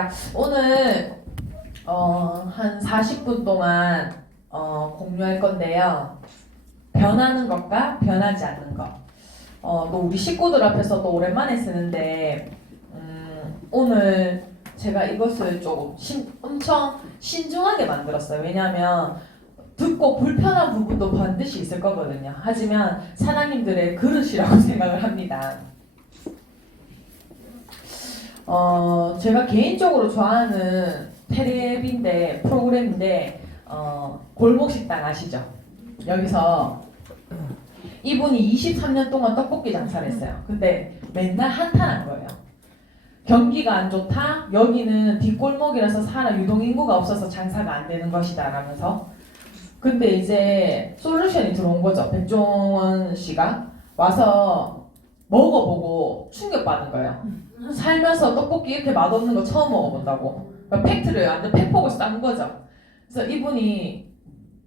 반갑습니다. 오늘 한 40분 동안 공유할 건데요. 변하는 것과 변하지 않는 것. 또 우리 식구들 앞에서 또 오랜만에 쓰는데 오늘 제가 이것을 조금 엄청 신중하게 만들었어요. 왜냐하면 듣고 불편한 부분도 반드시 있을 거거든요. 하지만 사장님들의 그릇이라고 생각을 합니다. 제가 개인적으로 좋아하는 텔레비인데 프로그램인데 골목식당 아시죠? 여기서 이분이 23년 동안 떡볶이 장사를 했어요. 근데 맨날 한탄한 거예요. 경기가 안 좋다? 여기는 뒷골목이라서 유동인구가 없어서 장사가 안 되는 것이다 라면서. 근데 이제 솔루션이 들어온 거죠. 백종원 씨가 와서 먹어보고 충격받은 거예요. 살면서 떡볶이 이렇게 맛없는 거 처음 먹어본다고. 그러니까 팩트를 완전 팩폭을 싼 거죠. 그래서 이분이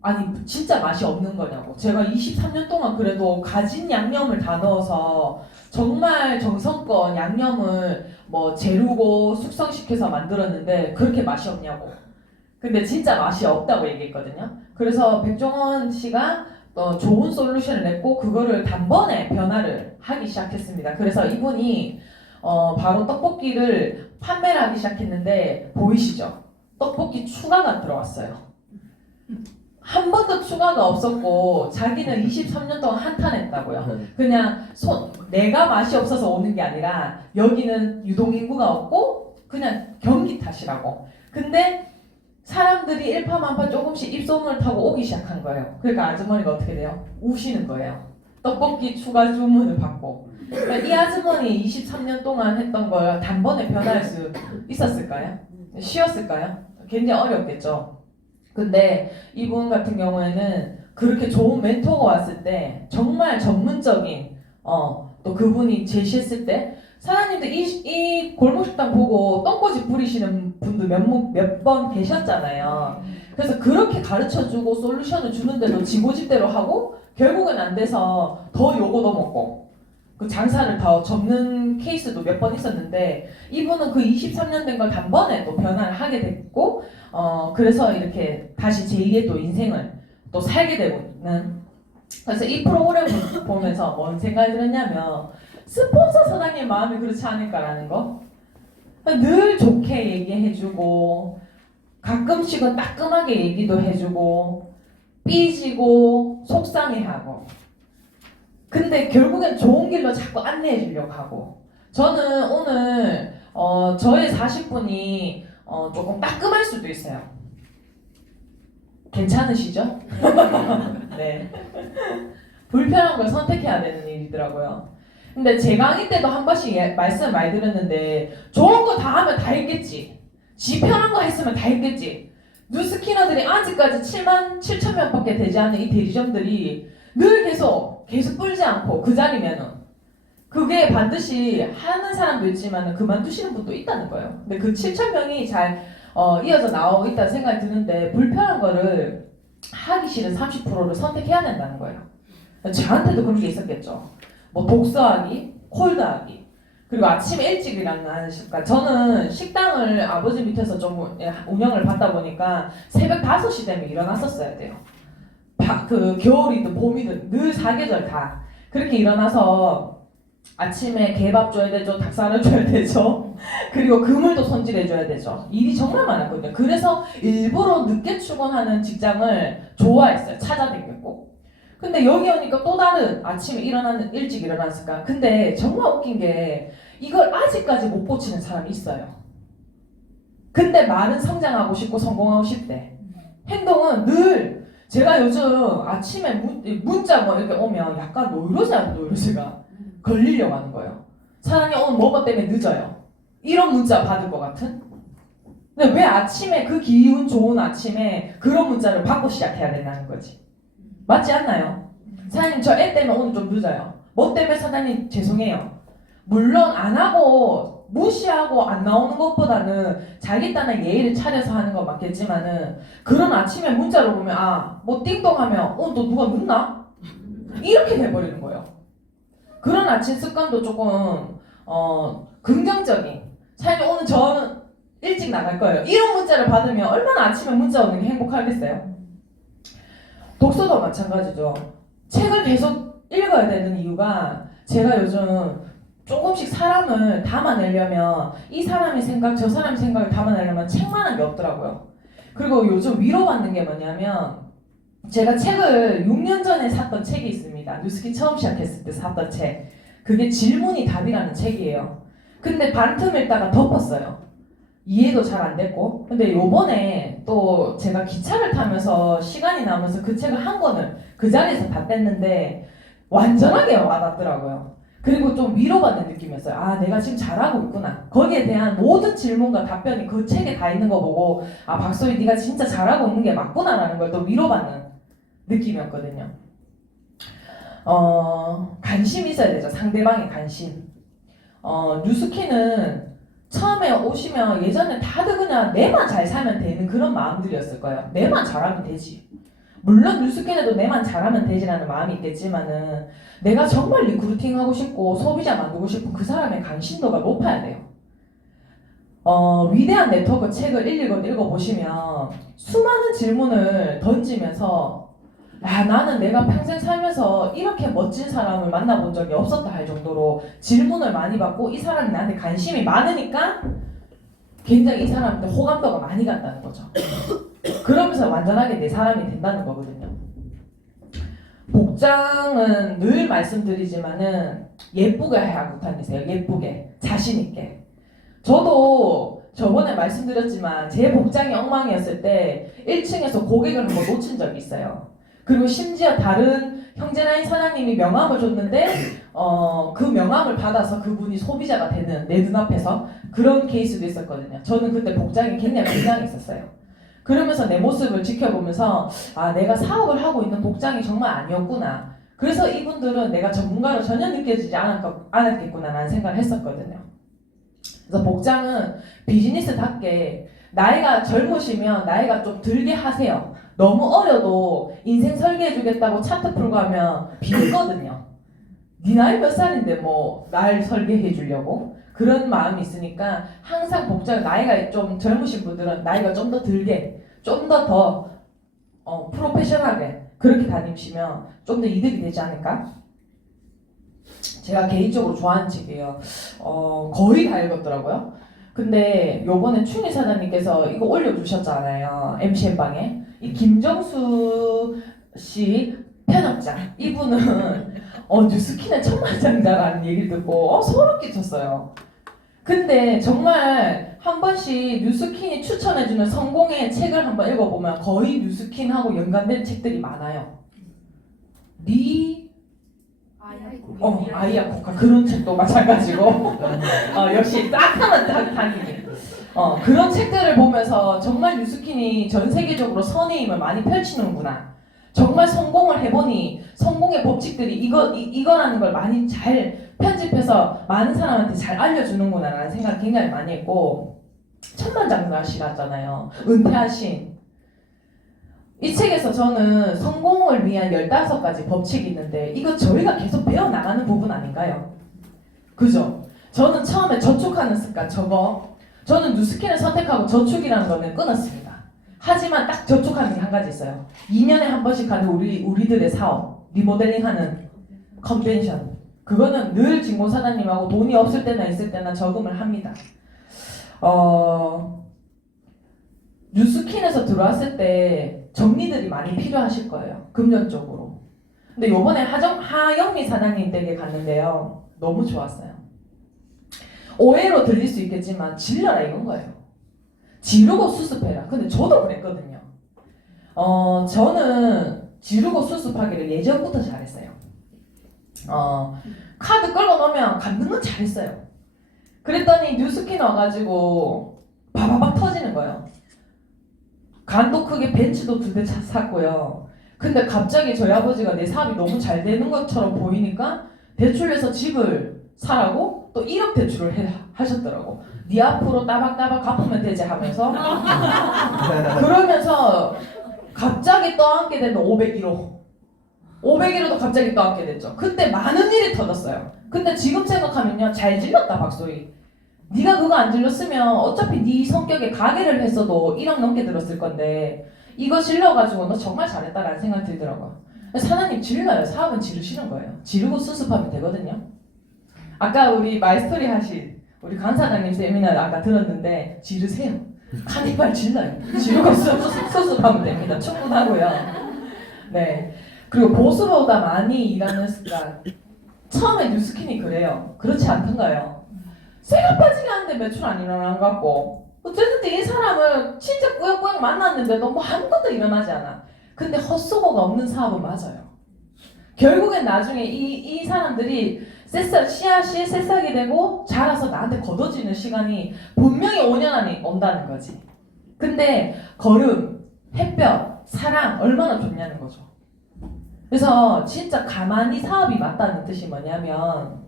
아니 진짜 맛이 없는 거냐고. 제가 23년 동안 그래도 가진 양념을 다 넣어서 정말 정성껏 양념을 뭐 재르고 숙성시켜서 만들었는데 그렇게 맛이 없냐고. 근데 진짜 맛이 없다고 얘기했거든요. 그래서 백종원 씨가 좋은 솔루션을 냈고 그거를 단번에 변화를 하기 시작했습니다. 그래서 이분이 바로 떡볶이를 판매를 하기 시작했는데 보이시죠? 떡볶이 추가가 들어왔어요. 한 번도 추가가 없었고 자기는 23년 동안 한탄했다고요. 그냥 내가 맛이 없어서 오는 게 아니라 여기는 유동인구가 없고 그냥 경기 탓이라고. 근데 사람들이 일파만파 조금씩 입소문을 타고 오기 시작한 거예요. 그러니까 아주머니가 어떻게 돼요? 우시는 거예요. 떡볶이 추가 주문을 받고. 그러니까 이 아주머니 23년 동안 했던 걸 단번에 변화할 수 있었을까요? 쉬웠을까요? 굉장히 어렵겠죠. 근데 이분 같은 경우에는 그렇게 좋은 멘토가 왔을 때 정말 전문적인 또 그분이 제시했을 때 사장님들 이 골목식당 보고 똥꼬집 부리시는 분도 몇 번 계셨잖아요. 그래서 그렇게 가르쳐주고 솔루션을 주는데도 지고집대로 하고 결국은 안 돼서 더 요거도 먹고 그 장사를 더 접는 케이스도 몇 번 있었는데 이분은 그 23년 된 걸 단번에 또 변화를 하게 됐고 그래서 이렇게 다시 제2의 또 인생을 또 살게 되고 있는. 그래서 이 프로그램을 보면서 뭔 생각이 들었냐면 스폰서 사장님 마음이 그렇지 않을까라는 거. 늘 좋게 얘기해주고 가끔씩은 따끔하게 얘기도 해주고 삐지고 속상해하고 근데 결국엔 좋은 길로 자꾸 안내해 주려고 하고. 저는 오늘 저의 40분이 조금 따끔할 수도 있어요. 괜찮으시죠? 네. 불편한 걸 선택해야 되는 일이더라고요. 근데 제 강의 때도 한 번씩 말씀 많이 드렸는데 좋은 거 다 하면 다 했겠지. 지 편한 거 했으면 다 했겠지. 뉴스키너들이 아직까지 7만 7천 명밖에 되지 않는 이 대리점들이 늘 계속 불지 않고 그 자리면은 그게 반드시 하는 사람도 있지만 그만두시는 분도 있다는 거예요. 근데 그 7천 명이 잘 이어져 나오고 있다는 생각이 드는데 불편한 거를 하기 싫은 30%를 선택해야 된다는 거예요. 저한테도 그런 게 있었겠죠. 뭐 독서하기, 콜드하기, 그리고 아침에 일찍 일어나는 습관. 저는 식당을 아버지 밑에서 좀 운영을 받다 보니까 새벽 5시 되면 일어났었어야 돼요. 그 겨울이든 봄이든 늘 사계절 다 그렇게 일어나서 아침에 개밥 줘야 되죠, 닭살을 줘야 되죠, 그리고 그물도 손질해 줘야 되죠. 일이 정말 많았거든요. 그래서 일부러 늦게 출근하는 직장을 좋아했어요. 찾아다녔고. 근데 여기 오니까 또 다른 아침에 일찍 일어났을까. 근데 정말 웃긴 게 이걸 아직까지 못 고치는 사람이 있어요. 근데 말은 성장하고 싶고 성공하고 싶대. 행동은 늘. 제가 요즘 아침에 문자 뭐 이렇게 오면 약간 노이로제가 걸리려고 하는 거예요. 사장님 오늘 뭐뭐 때문에 늦어요. 이런 문자 받을 것 같은? 근데 왜 아침에 그 기분 좋은 아침에 그런 문자를 받고 시작해야 된다는 거지. 맞지 않나요? 사장님 저 애 때문에 오늘 좀 늦어요. 뭐 때문에 사장님 죄송해요. 물론 안 하고 무시하고 안 나오는 것보다는 자기 딴에 예의를 차려서 하는 건 맞겠지만은 그런 아침에 문자로 보면 뭐 띵동하면 너 누가 늦나? 이렇게 돼버리는 거예요. 그런 아침 습관도 조금 긍정적인. 사장님 오늘 저는 일찍 나갈 거예요. 이런 문자를 받으면 얼마나 아침에 문자 오는 게 행복하겠어요? 독서도 마찬가지죠. 책을 계속 읽어야 되는 이유가 제가 요즘 조금씩 사람을 담아내려면 이 사람의 생각, 저 사람의 생각을 담아내려면 책만한 게 없더라고요. 그리고 요즘 위로받는 게 뭐냐면 제가 책을 6년 전에 샀던 책이 있습니다. 뉴스킨 처음 시작했을 때 샀던 책. 그게 질문이 답이라는 책이에요. 근데 반틈 읽다가 덮었어요. 이해도 잘 안 됐고. 근데 요번에 또 제가 기차를 타면서 시간이 남아서 그 책을 한 권을 그 자리에서 다 뗐는데 완전하게 와닿더라고요. 그리고 좀 위로받는 느낌이었어요. 아, 내가 지금 잘하고 있구나. 거기에 대한 모든 질문과 답변이 그 책에 다 있는 거 보고 아, 박소희 네가 진짜 잘하고 있는 게 맞구나라는 걸 또 위로받는 느낌이었거든요. 관심이 있어야 되죠. 상대방의 관심. 뉴스키는 처음에 오시면 예전에 다들 그냥 내만 잘 살면 되는 그런 마음들이었을 거예요. 내만 잘하면 되지. 물론 뉴스킨에도 내만 잘하면 되지라는 마음이 있겠지만은 내가 정말 리크루팅 하고 싶고 소비자 만들고 싶은 그 사람의 관심도가 높아야 돼요. 위대한 네트워크 책을 읽어보시면 수많은 질문을 던지면서 야, 나는 내가 평생 살면서 이렇게 멋진 사람을 만나본 적이 없었다 할 정도로 질문을 많이 받고 이 사람이 나한테 관심이 많으니까 굉장히 이 사람한테 호감도가 많이 간다는 거죠. 그러면서 완전하게 내 사람이 된다는 거거든요. 복장은 늘 말씀드리지만은 예쁘게 하고 다니세요. 예쁘게, 자신 있게. 저도 저번에 말씀드렸지만 제 복장이 엉망이었을 때 1층에서 고객을 한번 놓친 적이 있어요. 그리고 심지어 다른 형제라인 사장님이 명함을 줬는데 그 명함을 받아서 그분이 소비자가 되는 내 눈앞에서 그런 케이스도 있었거든요. 저는 그때 복장이 굉장히 민망했었어요. 그러면서 내 모습을 지켜보면서 아, 내가 사업을 하고 있는 복장이 정말 아니었구나. 그래서 이분들은 내가 전문가로 전혀 느껴지지 않았겠구나 라는 생각을 했었거든요. 그래서 복장은 비즈니스답게 나이가 젊으시면 나이가 좀 들게 하세요. 너무 어려도 인생 설계해주겠다고 차트 풀고 하면 비거든요. 네 나이 몇 살인데 뭐 날 설계해주려고? 그런 마음이 있으니까 항상 복장 나이가 좀 젊으신 분들은 나이가 좀 더 들게 좀 더 프로페셔널하게 그렇게 다니시면 좀 더 이득이 되지 않을까? 제가 개인적으로 좋아하는 책이에요. 거의 다 읽었더라고요. 근데 요번에 충희 사장님께서 이거 올려주셨잖아요. MCN방에. 이 김정수 씨 편집자. 이분은 뉴스킨의 천만장자라는 얘기를 듣고 소름 끼쳤어요. 근데 정말 한 번씩 뉴스킨이 추천해주는 성공의 책을 한번 읽어보면 거의 뉴스킨하고 연관된 책들이 많아요. 아이야 코카 그런 책도 마찬가지고 역시 딱 하면 다니기 그런 책들을 보면서 정말 뉴스킨이 전 세계적으로 선의임을 많이 펼치는구나. 정말 성공을 해보니 성공의 법칙들이 이거라는 걸 많이 잘 편집해서 많은 사람한테 잘 알려주는구나 라는 생각을 굉장히 많이 했고 천만장자시라잖아요. 은퇴하신 이 책에서 저는 성공을 위한 15가지 법칙이 있는데 이거 저희가 계속 배워나가는 부분 아닌가요? 그죠? 저는 처음에 저축하는 습관 저는 뉴스킨을 선택하고 저축이라는 거는 끊었습니다. 하지만 딱 저축하는 게 한 가지 있어요. 2년에 한 번씩 하는 우리들의 사업, 리모델링하는 컨벤션. 그거는 늘 진공 사장님하고 돈이 없을 때나 있을 때나 저금을 합니다. 뉴스킨에서 들어왔을 때 정리들이 많이 필요하실 거예요. 금전적으로. 근데 요번에 하영미 사장님 댁에 갔는데요. 너무 좋았어요. 오해로 들릴 수 있겠지만 질러라 이건 거예요. 지르고 수습해라. 근데 저도 그랬거든요. 저는 지르고 수습하기를 예전부터 잘했어요. 카드 끌고 놓으면 갚는 건 잘했어요. 그랬더니 뉴스킨 와가지고 바바박 터지는 거예요. 간도 크게 벤츠도 2대 샀고요. 근데 갑자기 저희 아버지가 내 사업이 너무 잘 되는 것처럼 보이니까 대출해서 집을 사라고 또 1억 대출을 하셨더라고. 네 앞으로 따박따박 갚으면 되지 하면서 그러면서 갑자기 떠안게 된 501호도 갑자기 떠안게 됐죠. 그때 많은 일이 터졌어요. 근데 지금 생각하면요 잘 질렀다 박소희. 네가 그거 안 질렀으면 어차피 네 성격에 가게를 했어도 1억 넘게 들었을 건데 이거 질러가지고 너 정말 잘했다라는 생각이 들더라고요. 사장님 질러요. 사업은 지르시는 거예요. 지르고 수습하면 되거든요. 아까 우리 마이스토리 하신 우리 강 사장님 세미나 아까 들었는데 지르세요. 카니발 질러요. 지르고 수습하면 됩니다. 충분하고요. 네. 그리고 보수보다 많이 일하는 습관. 처음에 뉴스킨이 그래요. 그렇지 않던가요? 새가 빠지게 하는데 매출 안 일어나는 것 같고 어쨌든 이 사람을 진짜 꾸역꾸역 만났는데도 뭐 아무것도 일어나지 않아. 근데 헛수고가 없는 사업은 맞아요. 결국엔 나중에 이 사람들이 씨앗이 새싹이 되고 자라서 나한테 걷어지는 시간이 분명히 5년 안에 온다는 거지. 근데 걸음, 햇볕, 사랑 얼마나 좋냐는 거죠. 그래서 진짜 가만히 사업이 맞다는 뜻이 뭐냐면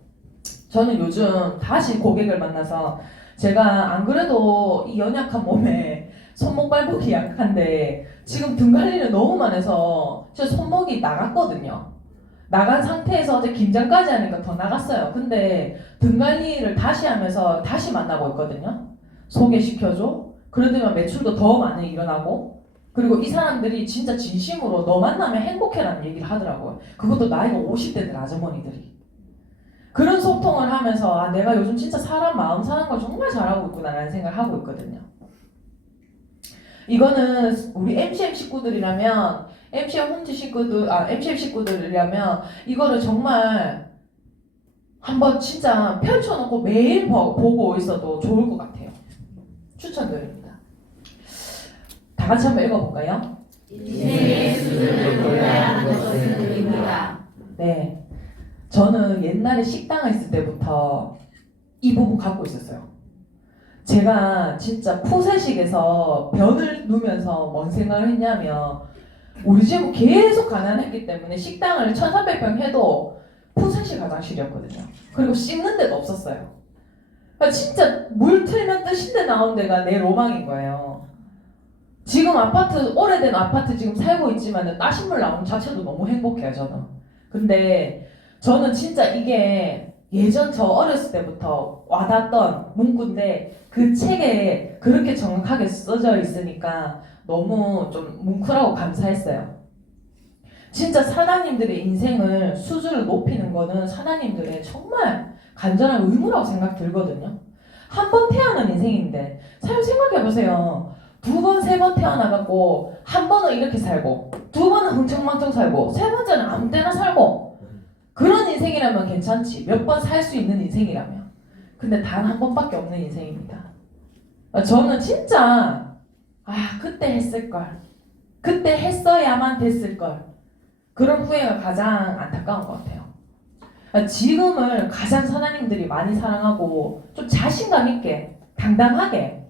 저는 요즘 다시 고객을 만나서 제가 안 그래도 이 연약한 몸에 손목 발목이 약한데 지금 등 관리를 너무 많이 해서 진짜 손목이 나갔거든요. 나간 상태에서 어제 김장까지 하니까 더 나갔어요. 근데 등 관리를 다시 하면서 다시 만나고 있거든요. 소개시켜줘. 그러면 매출도 더 많이 일어나고 그리고 이 사람들이 진짜 진심으로 너 만나면 행복해라는 얘기를 하더라고요. 그것도 나이가 50대들 아주머니들이. 그런 소통을 하면서 아 내가 요즘 진짜 사람 마음 사는 걸 정말 잘하고 있구나라는 생각을 하고 있거든요. 이거는 우리 MCM 식구들이라면 MCM 식구들이라면 이거를 정말 한번 진짜 펼쳐놓고 매일 보고 있어도 좋을 것 같아요. 추천드립니다. 다 같이 한번 읽어볼까요? 인생의 수준을 골라야 하는 것은 드립니다. 네. 저는 옛날에 식당을 있을 때부터 이 부분 갖고 있었어요. 제가 진짜 푸세식에서 변을 누면서 뭔 생각을 했냐면 우리 집은 계속 가난했기 때문에 식당을 1300평 해도 푸세식 화장실이었거든요. 그리고 씻는 데도 없었어요. 그러니까 진짜 물 틀면 뜻인데 나온 데가 내 로망인 거예요. 지금 아파트, 오래된 아파트 지금 살고 있지만 따신물 나오는 자체도 너무 행복해요, 저는. 근데 저는 진짜 이게 예전 저 어렸을 때부터 와닿던 문구인데 그 책에 그렇게 정확하게 써져 있으니까 너무 좀 뭉클하고 감사했어요. 진짜 사장님들의 인생을 수준을 높이는 거는 사장님들의 정말 간절한 의무라고 생각 들거든요. 한 번 태어난 인생인데 사장님 생각해보세요. 2번, 3번 태어나갖고 한 번은 이렇게 살고 두 번은 흥청망청 살고 세 번째는 아무 때나 살고 그런 인생이라면 괜찮지. 몇 번 살 수 있는 인생이라면. 근데 단 한 번밖에 없는 인생입니다. 저는 진짜 그때 했을걸. 그때 했어야만 됐을걸. 그런 후회가 가장 안타까운 것 같아요. 지금을 가장 사장님들이 많이 사랑하고 좀 자신감 있게 당당하게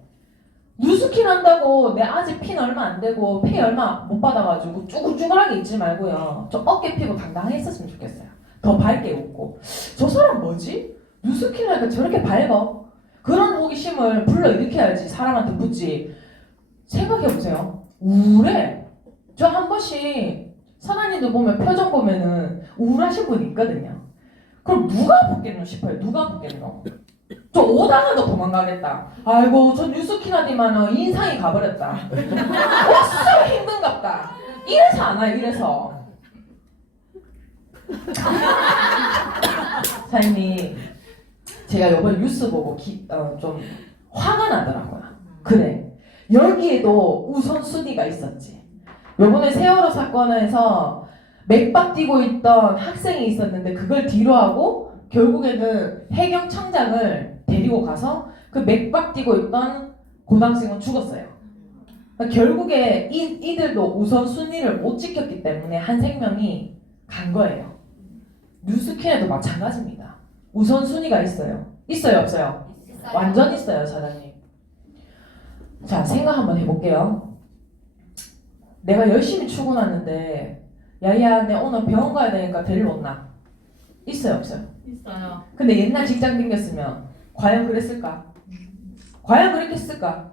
뉴스킨 한다고 내 아직 핀 얼마 안 되고 페이 얼마 못 받아가지고 쭈글쭈글하게 있지 말고요. 좀 어깨 피고 당당하게 있었으면 좋겠어요. 더 밝게 웃고 저 사람 뭐지? 뉴스킨 하니까 저렇게 밝어? 그런 호기심을 불러일으켜야지 사람한테 묻지. 생각해보세요. 우울해. 저 한 번씩 사장님들 보면 표정 보면은 우울하신 분이 있거든요. 그럼 누가 붙겠노 싶어요. 누가 붙겠노? 저 오다가도 도망가겠다. 아이고 저 뉴스키나디만은 인상이 가버렸다. 어서 힘든갑다. 이래서 안 와요. 이래서. 사장님 제가 이번 뉴스 보고 좀 화가 나더라고요. 그래 여기에도 우선순위가 있었지. 요번에 세월호 사건에서 맥박 뛰고 있던 학생이 있었는데 그걸 뒤로 하고 결국에는 해경청장을 데리고 가서 그 맥박 뛰고 있던 고등학생은 죽었어요. 그러니까 결국에 이들도 우선순위를 못 지켰기 때문에 한 생명이 간 거예요. 뉴스킨에도 마찬가지입니다. 우선순위가 있어요. 있어요 없어요? 완전 있어요 사장님. 자 생각 한번 해볼게요. 내가 열심히 출근하는데 야야 내 오늘 병원 가야 되니까 데리러 온나? 있어요 없어요? 있어요. 근데 옛날 직장 댕겼으면 과연 그랬을까? 과연 그랬겠을까?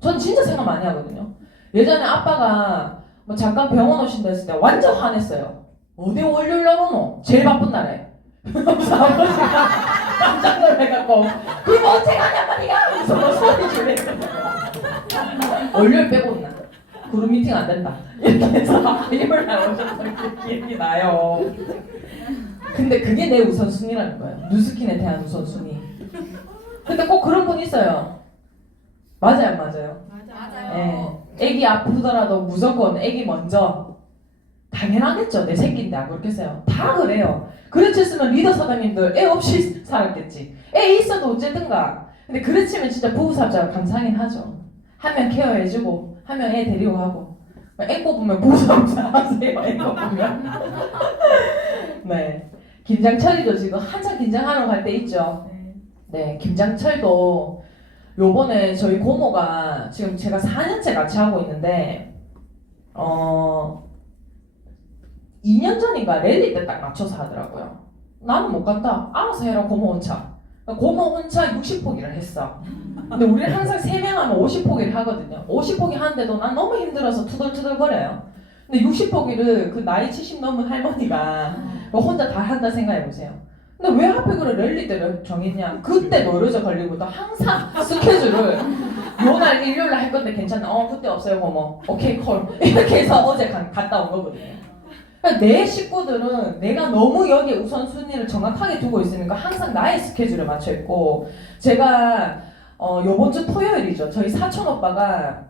전 진짜 생각 많이 하거든요. 예전에 아빠가 뭐 잠깐 병원 오신다 했을 때 완전 화냈어요. 어디 월요일 날 오노? 제일 바쁜 날에. 그래서 아버지가 깜짝 놀래갖고 그럼 언제 가냐 말이야 그래서 뭐 소리 지르는 월요일 빼고 온나 그룹 미팅 안 된다 이렇게 해서 화요일 날 오셨던 그 기억이 나요. 근데 그게 내 우선순위라는 거예요. 뉴스킨에 대한 우선순위. 근데 꼭 그런 분 있어요. 맞아요 안 맞아요? 맞아요. 예. 애기 아프더라도 무조건 애기 먼저. 당연하겠죠. 내 새끼인데 안 그렇겠어요? 다 그래요. 그렇지만 리더 사장님들 애 없이 살았겠지. 애 있어도 어쨌든가. 근데 그렇지만 진짜 부부싸움자가 감사하긴 하죠. 한 명 케어해주고 한 명 애 데리고 가고. 애 꼽으면 부부싸움자 하세요. 애 꼽으면. 네. 김장철이도 지금 한참 김장하러 갈 때 있죠. 네. 김장철도 요번에 저희 고모가 지금 제가 4년째 같이 하고 있는데 2년 전인가 랠리 때 딱 맞춰서 하더라고요. 나는 못 갔다. 알아서 해라 고모 혼자. 고모 혼자 60포기를 했어. 근데 우리는 항상 3명 하면 50포기를 하거든요. 50포기 하는데도 난 너무 힘들어서 투덜투덜거려요. 근데 60포기를 그 나이 70 넘은 할머니가 혼자 다 한다 생각해보세요. 근데 왜 하필 그래 랠리 때를 정했냐. 그때 노르저 걸리고도 항상 스케줄을 요날 일요일날 할 건데 괜찮아. 그때 없어요 고모. 오케이 콜. 이렇게 해서 어제 갔다 온 거거든요. 그러니까 내 식구들은 내가 너무 여기에 우선순위를 정확하게 두고 있으니까 항상 나의 스케줄에 맞춰 있고 제가 요번 주 토요일이죠. 저희 사촌 오빠가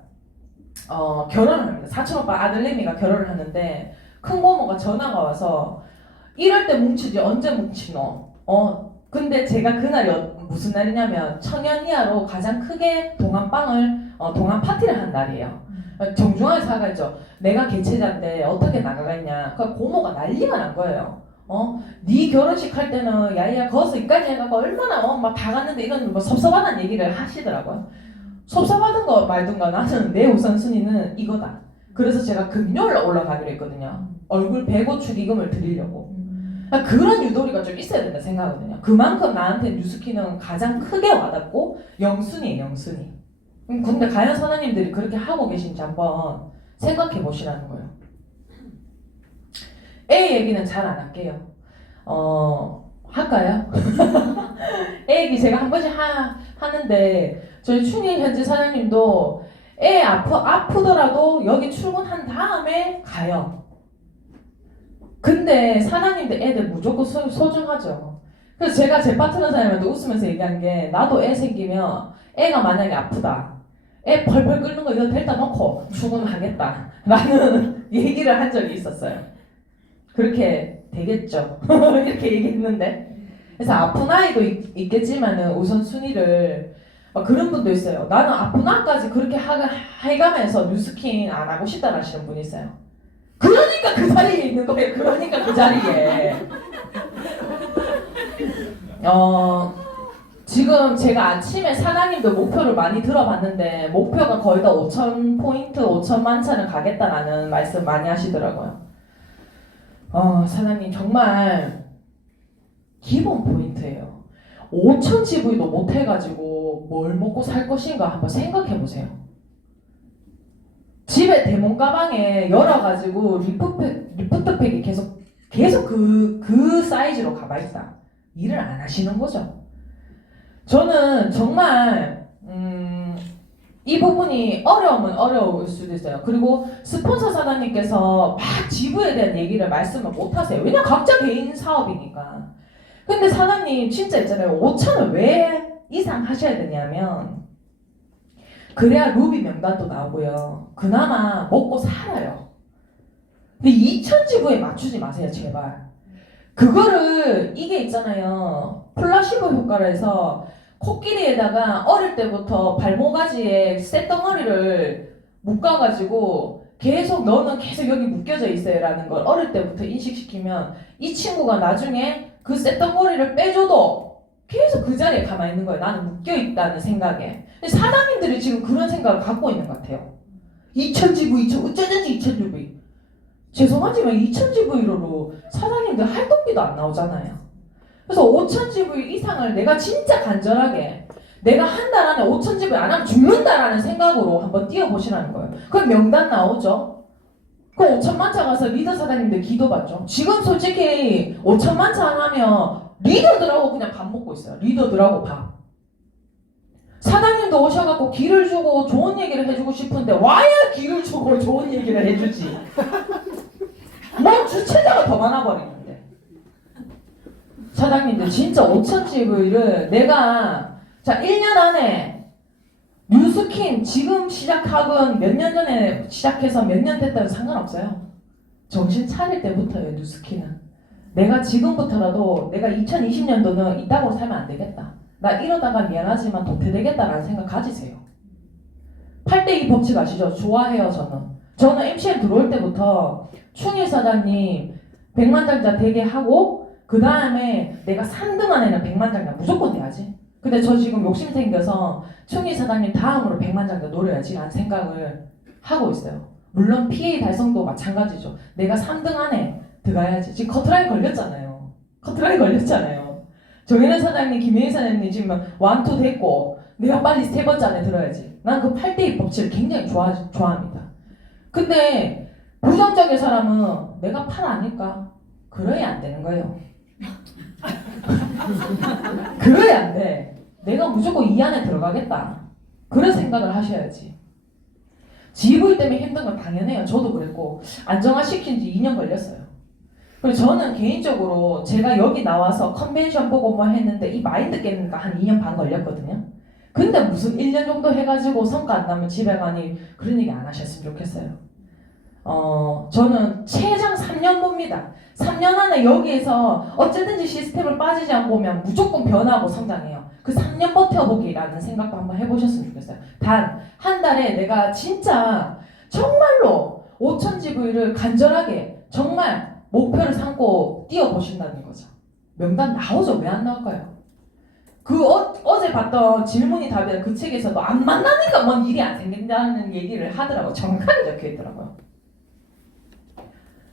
결혼을 합니다. 사촌 오빠 아들내미가 결혼을 하는데 큰 고모가 전화가 와서 이럴 때 뭉치지 언제 뭉치노? 근데 제가 그날이 무슨 날이냐면 청년이하로 가장 크게 동안빵을 동안 파티를 한 날이에요. 정중하게 사가죠. 내가 개최자인데 어떻게 나가겠냐. 그러니까 고모가 난리가 난 거예요. 네 결혼식 할 때는 야야 거기서 이까지 해갖고 얼마나 막 다 갔는데 이런 뭐 섭섭하다는 얘기를 하시더라고요. 섭섭하든 거 말든가 나는 내 우선순위는 이거다. 그래서 제가 금요일 올라가기로 했거든요. 얼굴 배고 축의금을 드리려고. 그러니까 그런 유도리가 좀 있어야 된다 생각하거든요. 그만큼 나한테 뉴스키는 가장 크게 와닿고 영순이에요 영순이. 근데 과연 선생님들이 그렇게 하고 계신지 한번 생각해 보시라는 거예요. 애 얘기는 잘 안 할게요. 할까요? 애 얘기 제가 한 번씩 하는데 저희 충인 현지 사장님도 애 아프더라도 여기 출근한 다음에 가요. 근데 사장님들 애들 무조건 소중하죠. 그래서 제가 제 파트너 사장님한테 웃으면서 얘기한 게 나도 애 생기면 애가 만약에 아프다. 애 펄펄 끓는 거 이거 델타 놓고 출근하겠다 라는 얘기를 한 적이 있었어요. 그렇게 되겠죠. 이렇게 얘기했는데 그래서 아픈 아이도 있겠지만은 우선순위를 그런 분도 있어요. 나는 아픈 아까지 그렇게 해가면서 뉴스킨 안 하고 싶다 하시는 분이 있어요. 그러니까 그 자리에 있는 거예요. 그러니까 그 자리에 지금 제가 아침에 사장님도 목표를 많이 들어봤는데 목표가 거의 다 5,000포인트, 5,000만 차는 가겠다라는 말씀 많이 하시더라고요. 사장님 정말 기본 포인트예요. 5,000 GV도 못 해가지고 뭘 먹고 살 것인가 한번 생각해 보세요. 집에 대문 가방에 열어가지고 리프트팩이 계속 그 사이즈로 가봐있다. 일을 안 하시는 거죠. 저는 정말 이 부분이 어려우면 어려울 수도 있어요. 그리고 스폰서 사장님께서 막 지부에 대한 얘기를 말씀을 못 하세요. 왜냐면 각자 개인 사업이니까. 근데 사장님 진짜 있잖아요. 5,000을 왜 이상 하셔야 되냐면 그래야 루비 명단도 나오고요. 그나마 먹고 살아요. 근데 2,000 지부에 맞추지 마세요. 제발. 그거를 이게 있잖아요. 플라시보 효과를 해서 코끼리에다가 어릴 때부터 발모가지에 쇳덩어리를 묶어가지고 계속 너는 계속 여기 묶여져 있어요 라는 걸 어릴 때부터 인식시키면 이 친구가 나중에 그 쇳덩어리를 빼줘도 계속 그 자리에 가만히 있는 거예요. 나는 묶여있다는 생각에. 근데 사장님들이 지금 그런 생각을 갖고 있는 것 같아요. 2,000GV, 어쩌든지 2,000GV. 죄송하지만 2,000GV로 사장님들 활동비도 안 나오잖아요. 그래서 5,000GV 이상을 내가 진짜 간절하게 내가 한 달 안에 5,000GV 안 하면 죽는다라는 생각으로 한번 뛰어보시라는 거예요. 그럼 명단 나오죠. 그 5,000만 차 가서 리더 사장님들 기도받죠. 지금 솔직히 5,000만 차 하면 리더들하고 그냥 밥 먹고 있어요. 리더들하고 밥. 사장님도 오셔갖고 기를 주고 좋은 얘기를 해주고 싶은데 와야 기를 주고 좋은 얘기를 해주지. 뭐 주체자가 더 많아버리는데. 사장님들 진짜 5,000집을 내가 자 1년 안에 뉴스킨 지금 시작하건 몇 년 전에 시작해서 몇 년 됐다고 상관없어요. 정신 차릴 때부터예요. 뉴스킨은. 내가 지금부터라도 내가 2020년도는 이따구로 살면 안 되겠다. 나 이러다가 미안하지만 도태되겠다라는 생각 가지세요. 8대2 법칙 아시죠? 좋아해요 저는. 저는 MCN 들어올 때부터 충일 사장님 100만장자 되게 하고 그 다음에 내가 3등 안에는 100만장자 무조건 돼야지. 근데 저 지금 욕심 생겨서 충일 사장님 다음으로 100만장자 노려야지 라는 생각을 하고 있어요. 물론 PA 달성도 마찬가지죠. 내가 3등 안에 들어가야지. 지금 커트라인 걸렸잖아요. 커트라인 걸렸잖아요. 정현우 사장님, 김혜희 사장님 지금 완투 됐고 내가 빨리 세 번째 안에 들어야지. 난 그 8대2 법칙을 굉장히 좋아합니다. 근데 부정적인 사람은 내가 8 아닐까? 그래야 안 되는 거예요. 그래야 안 돼. 내가 무조건 이 안에 들어가겠다. 그런 생각을 하셔야지. GV 때문에 힘든 건 당연해요. 저도 그랬고 안정화시킨 지 2년 걸렸어요. 그리고 저는 개인적으로 제가 여기 나와서 컨벤션 보고 뭐 했는데 이 마인드 깨니까 한 2년 반 걸렸거든요. 근데 무슨 1년 정도 해가지고 성과 안 나면 집에 가니 그런 얘기 안 하셨으면 좋겠어요. 저는 최장 3년 봅니다. 3년 안에 여기에서 어쨌든지 시스템을 빠지지 않고 오면 무조건 변하고 성장해요. 그 3년 버텨보기라는 생각도 한번 해보셨으면 좋겠어요. 단 한 달에 내가 진짜 정말로 5,000GV를 간절하게 정말 목표를 삼고 뛰어보신다는 거죠. 명단 나오죠? 왜 안 나올까요? 그 어제 봤던 질문이 답이야. 그 책에서도 안 만나니까 뭔 일이 안 생긴다는 얘기를 하더라고요. 정확하게 적혀있더라고요.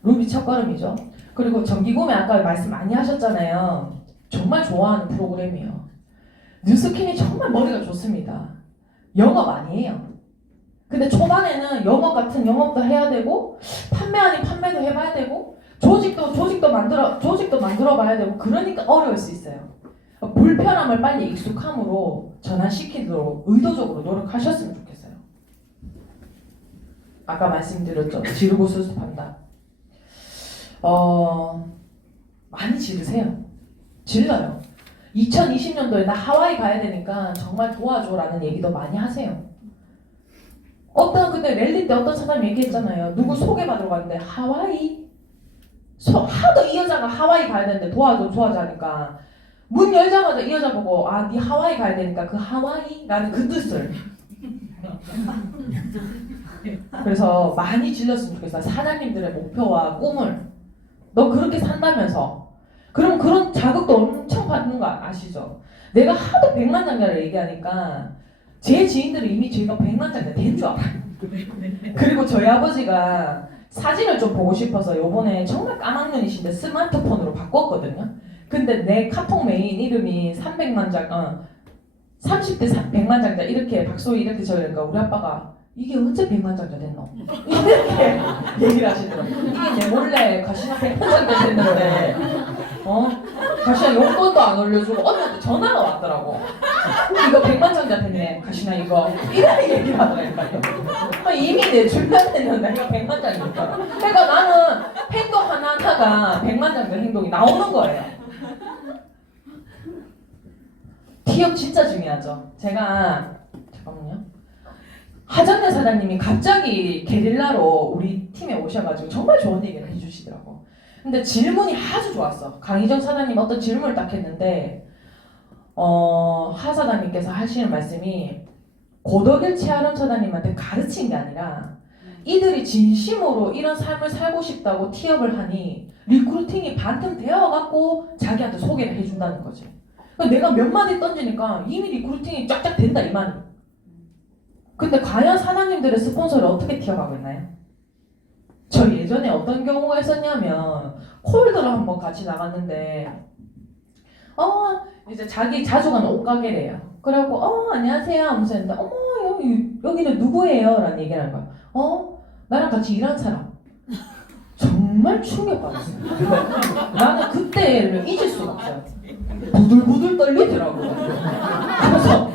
루비 첫걸음이죠. 그리고 정기구매 아까 말씀 많이 하셨잖아요. 정말 좋아하는 프로그램이에요. 뉴스킨이 정말 머리가 좋습니다. 영업 아니에요. 근데 초반에는 영업 같은 영업도 해야 되고 판매 아닌 판매도 해봐야 되고 조직도 만들어 봐야 되고 그러니까 어려울 수 있어요. 불편함을 빨리 익숙함으로 전환시키도록 의도적으로 노력하셨으면 좋겠어요. 아까 말씀드렸죠. 지르고 수습한다. 많이 지르세요. 질러요. 2020년도에 나 하와이 가야 되니까 정말 도와줘라는 얘기도 많이 하세요. 근데 랠리 때 어떤 사람이 얘기했잖아요. 누구 소개받으러 갔는데 하와이? 하도 이 여자가 하와이 가야 되는데 도와줘 하니까 문 열자마자 이 여자 보고 네 하와이 가야 되니까 그 하와이라는 그 뜻을 그래서 많이 질렀으면 좋겠어요. 사장님들의 목표와 꿈을 너 그렇게 산다면서 그럼 그런 자극도 엄청 받는 거 아시죠? 내가 하도 100만장자를 얘기하니까 제 지인들은 이미 저희가 100만장자 된 줄 알아요. 그리고 저희 아버지가 사진을 좀 보고 싶어서 요번에 정말 까막눈이신데 스마트폰으로 바꿨거든요. 근데 내 카톡 메인 이름이 300만장 30대 100만장자 이렇게 박소희 이렇게 적으니까 우리 아빠가 이게 언제 100만장자 됐노? 이렇게 얘기를 하시더라고요. 이게 내 몰래 가시나 100만장자 됐는데 가시나 용돈도 안 올려주고 언니한테 전화가 왔더라고. 이거 100만장자 됐네 가시나 이거 이렇게 얘기를 하더라고요. 이미 내 주변에는 내가 100만장이니까 그러니까 나는 행동 하나하나가 100만장자 행동이 나오는 거예요. 티업 진짜 중요하죠. 잠깐만요. 하정래 사장님이 갑자기 게릴라로 우리 팀에 오셔가지고 정말 좋은 얘기를 해주시더라고. 근데 질문이 아주 좋았어. 강희정 사장님 어떤 질문을 딱 했는데 하 사장님께서 하시는 말씀이 고덕일 최아름 사장님한테 가르친 게 아니라 이들이 진심으로 이런 삶을 살고 싶다고 티업을 하니 리크루팅이 반틈 되어갖고 자기한테 소개를 해준다는 거지. 내가 몇 마디 던지니까 이미 리크루팅이 쫙쫙 된다 이 말이. 근데 과연 사장님들의 스폰서를 어떻게 티어가고 있나요? 저 예전에 어떤 경우가 있었냐면 콜드로 한번 같이 나갔는데 이제 자기 자주 가는 옷가게래요. 그래갖고 안녕하세요 하면서 했는데 여기는 누구예요? 라는 얘기를 하는 거야. 나랑 같이 일하는 사람. 정말 충격받았어요. 나는 그때를 잊을 수가 없어요. 부들부들 떨리더라고요. 그래서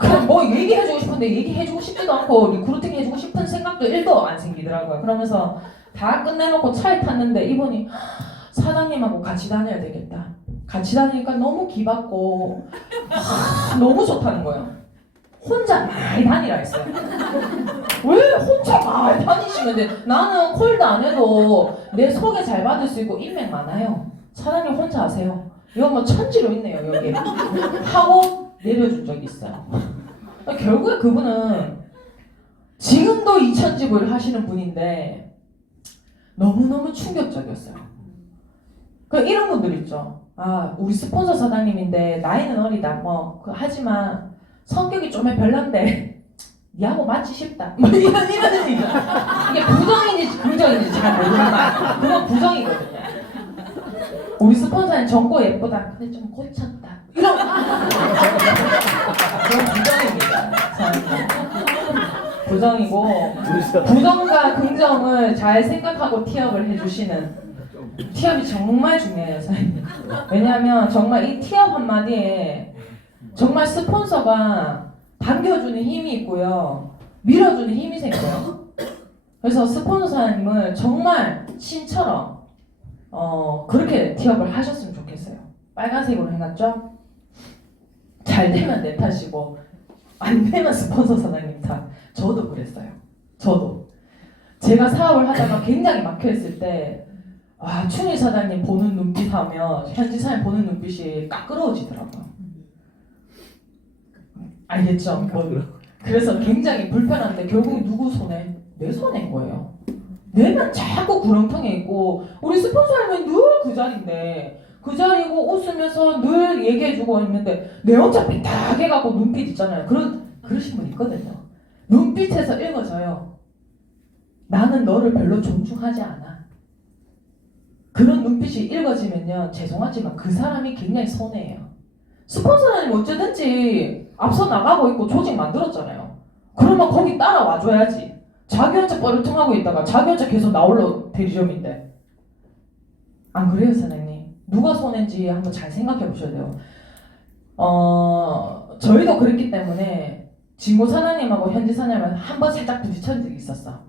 그냥 뭐 얘기해주고 싶은데 얘기해주고 싶지도 않고 리크루팅 해주고 싶은 생각도 1도 안 생기더라고요. 그러면서 다 끝내놓고 차에 탔는데 이분이 사장님하고 같이 다녀야 되겠다. 같이 다니니까 너무 기받고 너무 좋다는 거예요. 혼자 많이 다니라 했어요. 왜 혼자 많이 다니시는데 나는 콜도 안 해도 내 소개 잘 받을 수 있고 인맥 많아요. 사장님 혼자 하세요. 이거 뭐 천지로 있네요 여기. 하고 내려준 적이 있어요. 결국에 그분은 지금도 2000집을 하시는 분인데 너무너무 충격적이었어요. 이런 분들 있죠. 우리 스폰서 사장님인데 나이는 어리다 하지만 성격이 좀 별난데 니하고 맞지 싶다 이런 얘기. 이게 부정인지 긍정인지 잘 모르는 말. 그건 부정이거든요. 우리 스폰서는 젊고 예쁘다 근데 좀 고쳤다 이런 그건 부정입니다. 부정이고 부정과 긍정을 잘 생각하고 티업을 해주시는 티업이 정말 중요해요, 사장님. 왜냐하면 정말 이 티업 한마디에 정말 스폰서가 당겨주는 힘이 있고요, 밀어주는 힘이 생겨요. 그래서 스폰서 사장님은 정말 신처럼 그렇게 티업을 하셨으면 좋겠어요. 빨간색으로 해놨죠? 잘 되면 내 탓이고 안 되면 스폰서 사장님 탓. 저도 그랬어요. 저도 제가 사업을 하다가 굉장히 막혀있을 때 춘희 사장님 보는 눈빛 하면 현지 사장님 보는 눈빛이 까끄러워지더라고요. 알겠죠? 그래서 굉장히 불편한데 결국 누구 손에? 내 손인 거예요. 내만 자꾸 구렁텅에 있고 우리 스폰서님은 늘 그 자리인데 그 자리고 웃으면서 늘 얘기해주고 있는데 내 혼자 삐딱 해갖고 눈빛 있잖아요. 그러신 분 있거든요. 눈빛에서 읽어져요. 나는 너를 별로 존중하지 않아. 그런 눈빛이 읽어지면요, 죄송하지만 그 사람이 굉장히 손해예요. 스폰서는 어쨌든지 앞서 나가고 있고 조직 만들었잖아요. 그러면 거기 따라와줘야지. 자기 혼자 뻘쭘하고 있다가 자기 혼자 계속 나올러 대리점인데. 안 그래요, 사장님? 누가 손해인지 한번 잘 생각해 보셔야 돼요. 저희도 그랬기 때문에 진고 사장님하고 현지 사장님은 한번 살짝 부딪힌 적이 있었어.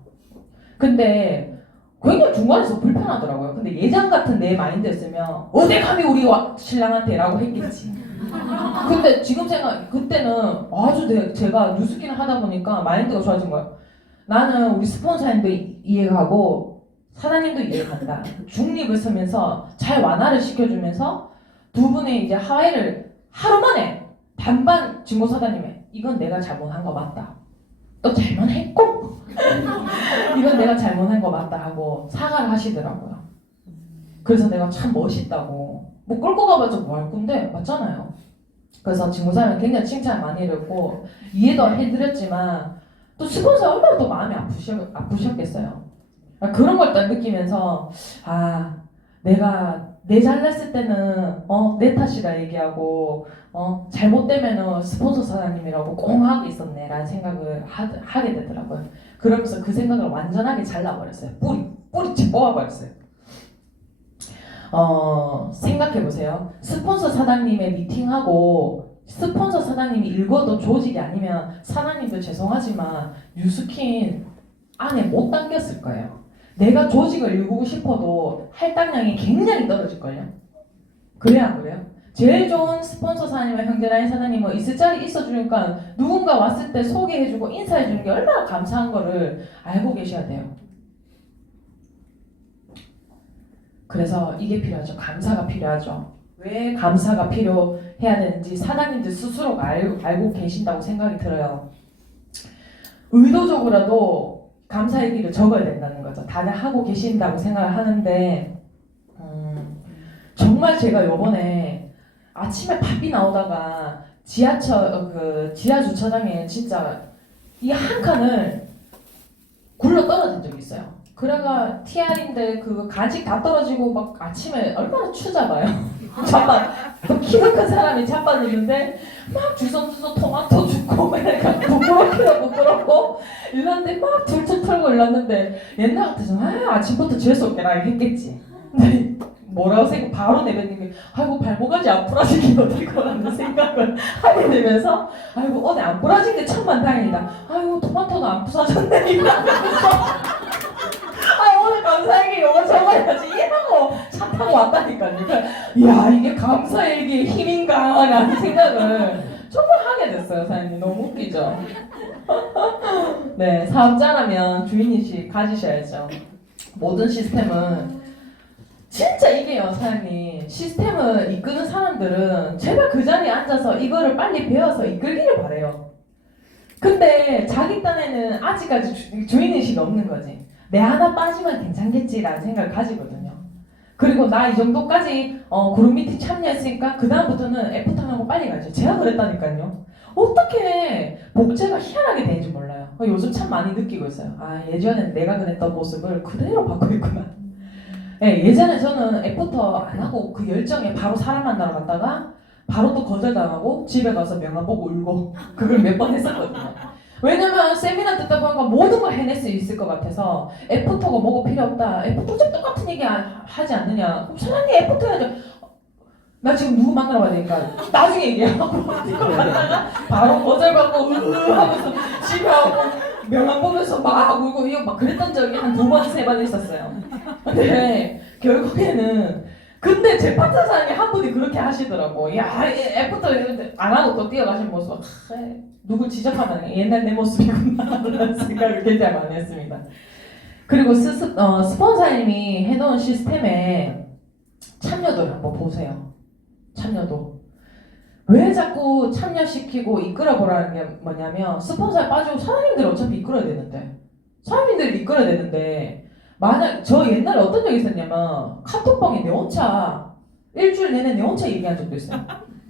근데 굉장히 중간에서 불편하더라고요. 근데 예전 같은 내 마인드였으면 어디 감히 우리 신랑한테 라고 했겠지. 근데 지금 그때는 아주 제가 뉴스키를 하다 보니까 마인드가 좋아진 거예요. 나는 우리 스폰서님도 이해가고 사장님도 이해간다. 중립을 서면서 잘 완화를 시켜주면서 두 분의 이제 화해를 하루 만에 반반 진고 사장님의 이건 내가 잘못한 거 맞다. 또 잘못했고 이건 내가 잘못한 거 맞다 하고 사과를 하시더라고요. 그래서 내가 참 멋있다고. 뭐 끌고 가봐서 뭐 할 건데 맞잖아요. 그래서 진고사는 굉장히 칭찬 많이 했고 이해도 해드렸지만 또 스폰서 얼마나 또 마음이 아프셨겠어요. 그런 걸 딱 느끼면서 내가 내 잘났을 때는 내 탓이라 얘기하고 잘못되면은 스폰서 사장님이라고 꽁하게 있었네 라는 생각을 하게 되더라고요. 그러면서 그 생각을 완전하게 잘라버렸어요. 뿌리째 뽑아버렸어요. 생각해보세요. 스폰서 사장님의 미팅하고 스폰서 사장님이 읽어도 조직이 아니면 사장님도 죄송하지만 뉴스킨 안에 못 당겼을 거예요. 내가 조직을 읽고 싶어도 할당량이 굉장히 떨어질걸요. 그래요, 안 그래요? 제일 좋은 스폰서 사장님과 형제라인 사장님은 있을 자리 있어주니까 누군가 왔을 때 소개해주고 인사해주는 게 얼마나 감사한 거를 알고 계셔야 돼요. 그래서 이게 필요하죠. 감사가 필요하죠. 왜 감사가 필요해야 되는지 사장님들 스스로가 알고 계신다고 생각이 들어요. 의도적으로라도 감사 얘기를 적어야 된다는 거죠. 다들 하고 계신다고 생각을 하는데 정말 제가 요번에 아침에 바삐 나오다가 지하 주차장에 진짜 이 한 칸을 굴러 떨어진 적이 있어요. 그래가 TR인데 그 가직 다 떨어지고 막 아침에 얼마나 추잡아요. 키가 큰 사람이 자빠졌는데 막 주섬주섬 토마토 줍고 부끄럽고 이러는데 막 툴툴 털고 일렀는데 옛날 같아서는 아침부터 재수없게 나 했겠지. 근데 뭐라고 생각 바로 내뱉는 게 아이고 발목까지 안 부러지긴 어떨 거라는 생각을 하게 되면서 아이고 오늘 안 부러진 게 천만다행이다. 아이고 토마토도 안 부서졌네 이러면서 아 오늘 감사일기 이거 적어야지 이러고 차 타고 왔다니까요. 그러니까 이야 이게 감사일기의 힘인가 라는 생각을 정말 하게 됐어요. 사장님 너무 웃기죠. 네 사업자라면 주인의식 가지셔야죠. 모든 시스템은 진짜 이게요 사장님 시스템을 이끄는 사람들은 제발 그 자리에 앉아서 이거를 빨리 배워서 이끌기를 바래요. 근데 자기 딴에는 아직까지 주인의식이 없는 거지. 내 하나 빠지면 괜찮겠지라는 생각을 가지거든요. 그리고 나 이 정도까지 그룹 미팅 참여했으니까 그 다음부터는 애프터하고 빨리 가죠. 제가 그랬다니까요. 어떻게 복제가 희한하게 되는지 몰라요. 요즘 참 많이 느끼고 있어요. 아 예전에 내가 그랬던 모습을 그대로 받고 있구나. 네, 예전에 저는 애프터 안 하고 그 열정에 바로 사람 만나러 갔다가 바로 또 거절당하고 집에 가서 명함 보고 울고 그걸 몇 번 했었거든요. 왜냐면 세미나 듣다 보니까 모든 걸 해낼 수 있을 것 같아서 애프터가 뭐고 필요 없다. 애프터 좀 똑같은 얘기 하지 않느냐. 그럼 사장님 애프터 해야죠. 나 지금 누구 만나러 가야 되니까 나중에 얘기하고 갔다가 바로 거절받고 하면서 집에 와고 명함 보면서 막 울고 이거 막 그랬던 적이 한 2번, 3번 있었어요. 근데 결국에는 근데 제 파트너 사장님이 한 분이 그렇게 하시더라고. 야 애프터 안 하고 또 뛰어가신 모습 누굴 지적하면 옛날 내 모습이구나 라는 생각을 굉장히 많이 했습니다. 그리고 스폰서님이 해놓은 시스템에 참여도를 한번 보세요. 참여도. 왜 자꾸 참여시키고 이끌어보라는 게 뭐냐면 스폰서에 빠지고 사장님들이 어차피 이끌어야 되는데 사장님들이 이끌어야 되는데 만약 저 옛날에 어떤 적이 있었냐면 카톡방에 내 혼자 일주일 내내 내 혼자 얘기한 적도 있어요.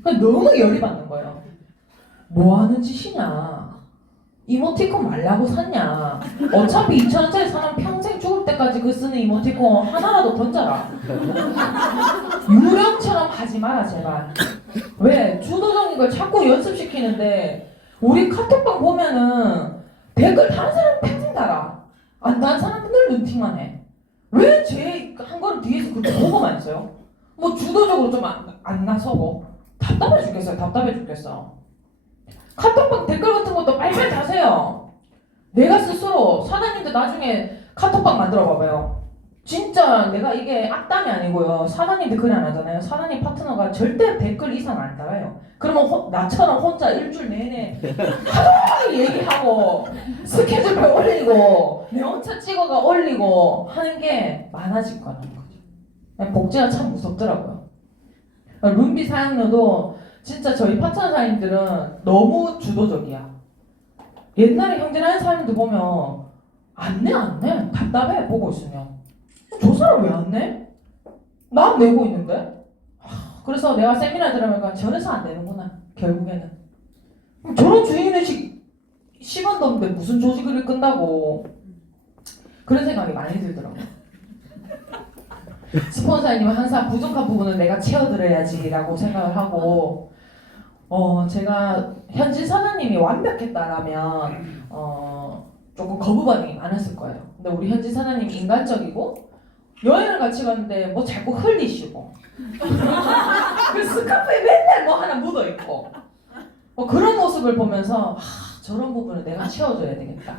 그러니까 너무 열이 받는 거예요. 뭐 하는 짓이냐. 이모티콘 말라고 샀냐. 어차피 2,000원짜리 사람 평생 죽을 때까지 그 쓰는 이모티콘 하나라도 던져라. 유령처럼 하지 마라 제발. 왜? 주도적인 걸 자꾸 연습시키는데 우리 카톡방 보면은 댓글 다른 사람 평생 달아. 안 다른 사람은 늘 눈팅만 해. 왜 제 한 거를 뒤에서 그렇게 보고만 있어요? 뭐 주도적으로 좀 안 나서고 답답해 죽겠어요. 답답해 죽겠어. 카톡방 댓글 같은 것도 빨리빨리 다세요. 내가 스스로 사장님들 나중에 카톡방 만들어 봐봐요. 진짜 내가 이게 악담이 아니고요. 사장님들 글 안 하잖아요. 사장님 파트너가 절대 댓글 이상 안 달아요. 그러면 나처럼 혼자 일주일 내내 하도 얘기하고 스케줄표 올리고 내 혼자 찍어가 올리고 하는 게 많아질 거라는 거죠. 복제가 참 무섭더라고요. 룸비 사용료도 진짜 저희 파트너 사장님들은 너무 주도적이야. 옛날에 형제라는 사람들 보면 안 내. 답답해 보고 있으면. 저 사람 왜 안 내? 난 내고 있는데? 그래서 내가 세미나 들으니까 저래서 안 되는구나 결국에는. 저런 주인의식 10원도 없는데 무슨 조직을 끈다고 그런 생각이 많이 들더라고요. 스폰서님은 항상 부족한 부분을 내가 채워드려야지 라고 생각을 하고 제가 현진 사장님이 완벽했다라면 조금 거부 반응이 많았을 거예요. 근데 우리 현진 사장님 인간적이고 여행을 같이 갔는데 뭐 자꾸 흘리시고 그 스카프에 맨날 뭐 하나 묻어있고 그런 모습을 보면서 저런 부분을 내가 채워줘야 되겠다.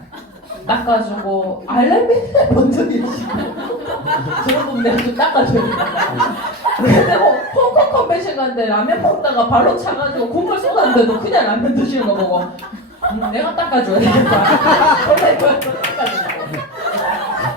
닦아주고 알레 맨날 먼저 계시고 저런 부분 내가 좀 닦아줘야겠다. 근데 뭐 홍콩 컨벤션 갔는데 라면 먹다가 발로 차가지고 국물 쏟았는데도 그냥 라면 드시는 거 보고 내가 닦아줘야 되겠다.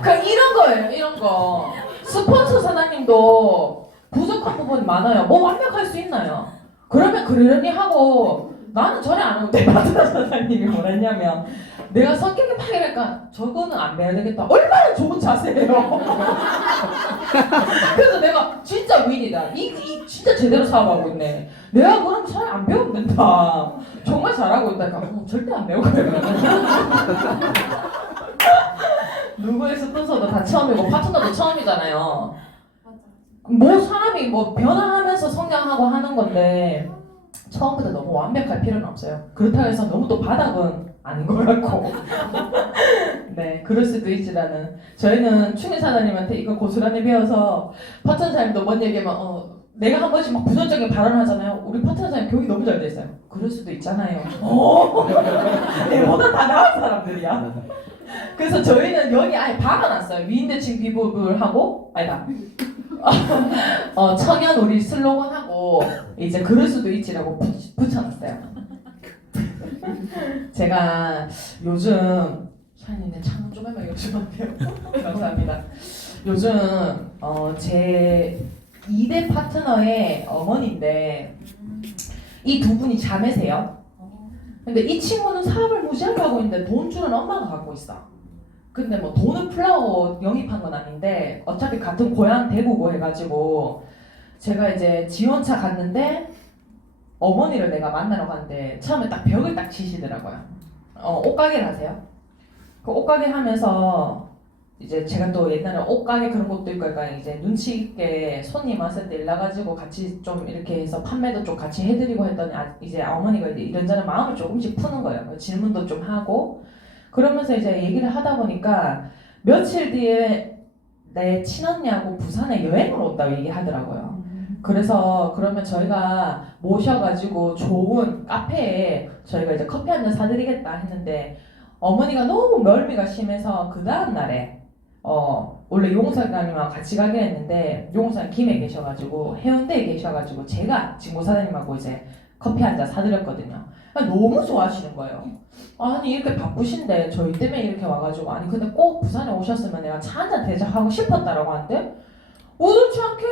그냥 이런 거예요. 이런 거. 스폰서 사장님도 부족한 부분이 많아요. 뭐 완벽할 수 있나요? 그러면 그러려니 하고 나는 전혀 안 하고 내 파트너 사장님이 뭐랬냐면 내가 성격이 막 이러니까 저거는 안 배워야 되겠다. 얼마나 좋은 자세예요. 그래서 내가 진짜 윈이다. 이 진짜 제대로 사업하고 있네. 내가 그럼 잘 안 배우면 된다. 정말 잘하고 있다. 절대 안 배울 거예요. 누구의 스폰서도 다 처음이고 파트너도 처음이잖아요. 뭐 사람이 뭐 변화하면서 성장하고 하는 건데 처음부터 너무 완벽할 필요는 없어요. 그렇다고 해서 너무 또 바닥은 아닌 것 같고 네 그럴 수도 있지라는 저희는 충인 사장님한테 이거 고스란히 배워서 파트너 사장님도 뭔 얘기하면 내가 한 번씩 막 부정적인 발언을 하잖아요. 우리 파트너 사장님 교육이 너무 잘 돼 있어요. 그럴 수도 있잖아요. 내보다 다 나은 사람들이야. 그래서 저희는 여기 아예 박아놨어요. 미인대칭 비법을 하고 아니다. 천연 우리 슬로건하고 이제 그럴 수도 있지라고 붙여놨어요. 제가 요즘 샤니는 창문 조금만 열주면 돼요. 감사합니다. 요즘 제 2대 파트너의 어머니인데 이 두 분이 자매세요. 근데 이 친구는 사업을 무지하게 하고 있는데 돈 주는 엄마가 갖고 있어. 근데 뭐 돈을 풀라고 영입한 건 아닌데 어차피 같은 고향 대구고 해가지고 제가 이제 지원차 갔는데 어머니를 내가 만나러 갔는데 처음에 딱 벽을 딱 치시더라고요. 옷가게를 하세요. 그 옷가게 하면서 이제 제가 또 옛날에 옷가게 그런 것도 있고 그러니까 이제 눈치 있게 손님 왔을 때 일나가지고 같이 좀 이렇게 해서 판매도 좀 같이 해드리고 했더니 이제 어머니가 이제 이런저런 마음을 조금씩 푸는 거예요. 질문도 좀 하고 그러면서 이제 얘기를 하다 보니까 며칠 뒤에 내 친언니하고 부산에 여행을 온다고 얘기하더라고요. 그래서 그러면 저희가 모셔가지고 좋은 카페에 저희가 이제 커피 한 잔 사드리겠다 했는데 어머니가 너무 멀미가 심해서 그 다음 날에 원래 용사님하고 같이 가기로 했는데 용사님 김해 계셔가지고 해운대에 계셔가지고 제가 진고사장님하고 이제 커피 한 잔 사드렸거든요. 너무 좋아하시는 거예요. 아니 이렇게 바쁘신데 저희 때문에 이렇게 와가지고 아니 근데 꼭 부산에 오셨으면 내가 차 한 잔 대접하고 싶었다라고 하는데 우연치 않게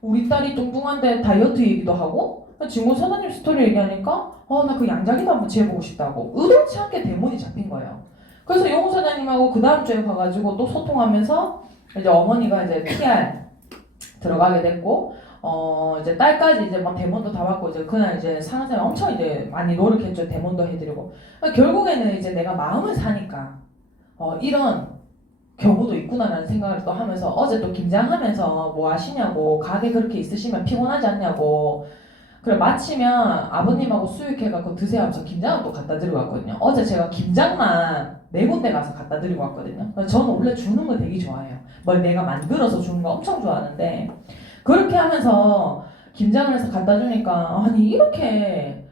우리 딸이 뚱뚱한데 다이어트 얘기도 하고 진고 사장님 스토리 얘기하니까 나 그 양자기도 한번 재보고 싶다고 의도치 않게 대문이 잡힌 거예요. 그래서 용호 사장님하고 그 다음 주에 가가지고 또 소통하면서 이제 어머니가 이제 PR 들어가게 됐고 이제 딸까지 이제 막 대본도 다 받고 이제 그날 이제 상사님 엄청 이제 많이 노력했죠. 대본도 해드리고 결국에는 이제 내가 마음을 사니까 이런 경우도 있구나라는 생각을 또 하면서 어제 또 김장하면서 뭐 하시냐고 가게 그렇게 있으시면 피곤하지 않냐고 그래 마치면 아버님하고 수육해갖고 드세요 하면서 김장을 또 갖다 드리고 왔거든요. 어제 제가 김장만 4군데 가서 갖다 드리고 왔거든요. 저는 원래 주는 거 되게 좋아해요. 뭘 내가 만들어서 주는 거 엄청 좋아하는데 그렇게 하면서 김장을 해서 갖다 주니까 아니 이렇게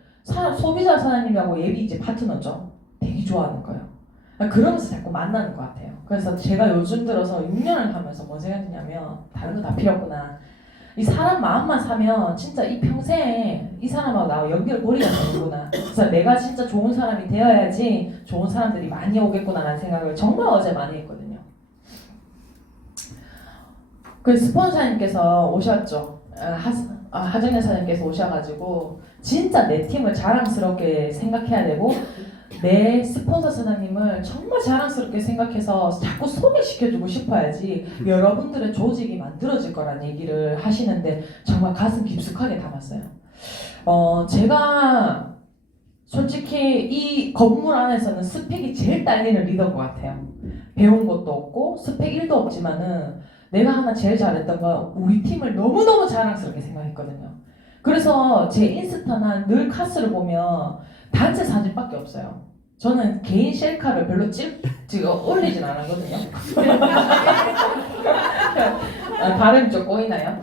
소비자 사장님하고 예비 이제 파트너죠. 되게 좋아하는 거예요. 그러면서 자꾸 만나는 것 같아요. 그래서 제가 요즘 들어서 6년을 하면서 뭔 생각이 드냐면 다른 거 다 필요 없구나. 이 사람 마음만 사면 진짜 이 평생에 이 사람하고 나와 연결 고리가 되는구나. 그래서 내가 진짜 좋은 사람이 되어야지 좋은 사람들이 많이 오겠구나라는 생각을 정말 어제 많이 했거든요. 그 스폰서님께서 오셨죠. 하정연 사장님께서 오셔가지고 진짜 내 팀을 자랑스럽게 생각해야 되고 내 스폰서 사장님을 정말 자랑스럽게 생각해서 자꾸 소개시켜주고 싶어야지 여러분들의 조직이 만들어질 거란 얘기를 하시는데 정말 가슴 깊숙하게 담았어요. 제가 솔직히 이 건물 안에서는 스펙이 제일 딸리는 리더인 것 같아요. 배운 것도 없고 스펙 1도 없지만은 내가 하나 제일 잘했던 건 우리 팀을 너무너무 자랑스럽게 생각했거든요. 그래서 제 인스타나 늘 카스를 보면 단체 사진밖에 없어요. 저는 개인 셀카를 별로 지금 올리진 않았거든요. 발음이 좀 꼬이나요?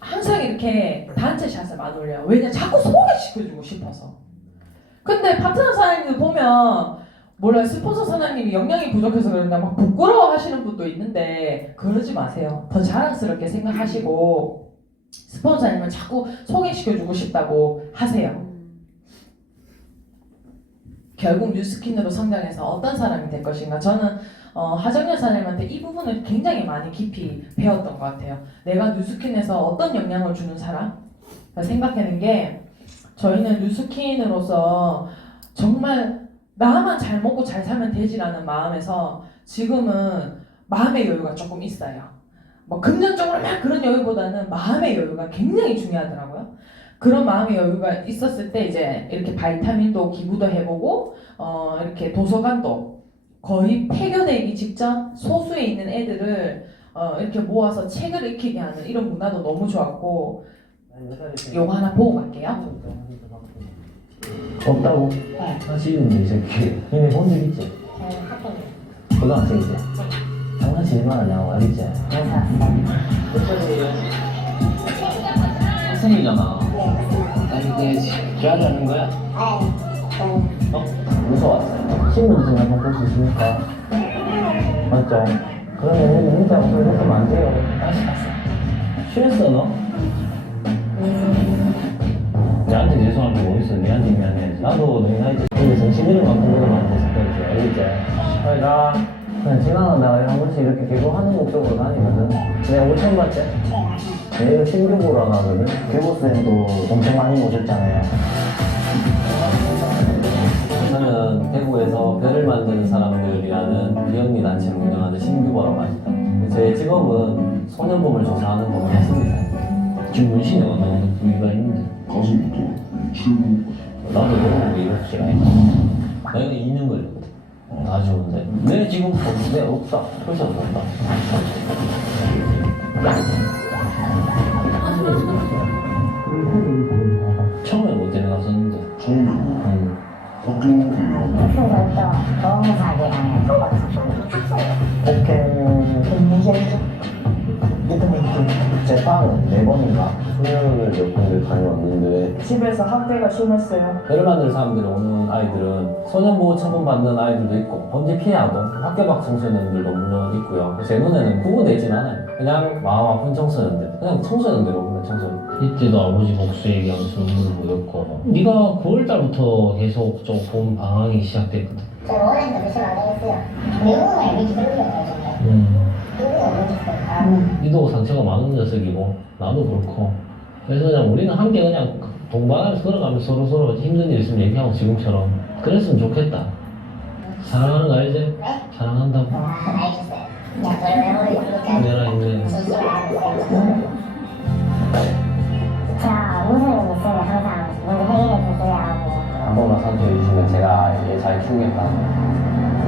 항상 이렇게 단체 샷을 많이 올려요. 왜냐 자꾸 소개시켜주고 싶어서. 근데 파트너 사장님들 보면 몰라요. 스폰서 사장님이 역량이 부족해서 그런가 막 부끄러워 하시는 분도 있는데 그러지 마세요. 더 자랑스럽게 생각하시고 스폰서님을 자꾸 소개시켜주고 싶다고 하세요. 결국 뉴스킨으로 성장해서 어떤 사람이 될 것인가. 저는 하정연 사장님한테 이 부분을 굉장히 많이 깊이 배웠던 것 같아요. 내가 뉴스킨에서 어떤 영향을 주는 사람? 생각하는 게 저희는 뉴스킨으로서 정말 나만 잘 먹고 잘 살면 되지라는 마음에서 지금은 마음의 여유가 조금 있어요. 뭐 금전적으로 막 그런 여유보다는 마음의 여유가 굉장히 중요하더라고요. 그런 마음의 여유가 있었을 때 이제 이렇게 바이타민도 기부도 해보고 이렇게 도서관도 거의 폐교되기 직전 소수에 있는 애들을 이렇게 모아서 책을 읽히게 하는 이런 문화도 너무 좋았고 요거 하나 보고 갈게요. 없다고? 네. 아 지금 이 새끼 니네 본 적 있지? 저희 학교에 고등학생이지? 장난치지 말라냐고 알겠지? 여기서 왔어요. 학생이잖아. 네, 맞습니다. 아니 내 좋아하는 거야? 아니, 저는 어? 무서웠어요. 신분증 한번 볼 수 있습니까? 맞죠? 그러면 여기 문자 없으면 이렇게 하면 안 돼요. 다시 갔어. 취했어 너? 나한테 죄송한 게 뭐 있어? 니한테 미안해야지. 나도 너희 나이 때 근데 정신 잃을 만큼 먹으면 안 됐을 거지. 알겠지? 빨리 가. 그냥 지나가다가 한 번씩 이렇게 개그하는 목적으로 다니거든. 내가 우리 처음 봤지? 내가 신규보러 가거든. 교보쌤도 엄청 많이 모셨잖아요. 저는 대구에서 별을 만드는 사람들이라는 비영리 단체를 운영하는 신규보라고 합니다. 제 직업은 소년범을 조사하는 법을 했습니다. 지금 문신이 어느 부위가 있는데? 가슴부터 출구 나도 너무 이렇게 싫어해. 나 여기 있는 걸 다 좋은데 내 지금 내 없다. 표시 없다. 처음에 못 데려갔었는데. 처음이고 박경호이요. 학교에서 또 보험사기랑 오케이. 재판은 4번인가? 수련을 몇 군데 다녀왔는데 집에서 학대가 심했어요. 배를 만들 사람들이 오는 아이들은 소년보호 처분받는 아이들도 있고 범죄 피해 아동, 학교 밖 청소년들도 물론 있고요. 제 눈에는 구분되진 않아요. 그냥 마음 아픈 청소년들, 그냥 청소년들로 보면 청소년. 이때도 아버지 복수 얘기하면 눈물 보였고 네가 9월달부터 계속 좀 봄 방황이 시작됐거든. 제가 원래는 그러시면 안 되겠어요. 내용을 미리 들으려고 정말. 이거 어떻게 니도 상처가 많은 녀석이고 나도 그렇고 그래서 그냥 우리는 함께 그냥 동반하면서 걸어가면서 서로서로 힘든 일 있으면 얘기하고 지금처럼 그랬으면 좋겠다. 사랑하는 거 알지? 네? 사랑한다고. 알겠어요. 그냥 저를 해버리니까 내가 있네. 진심을 알았어요. 자, 무슨 일 있으면 항상 먼저 해결해 주셔야 하고 한 번만 상처해 주시면 제가 이제 잘 키우겠다.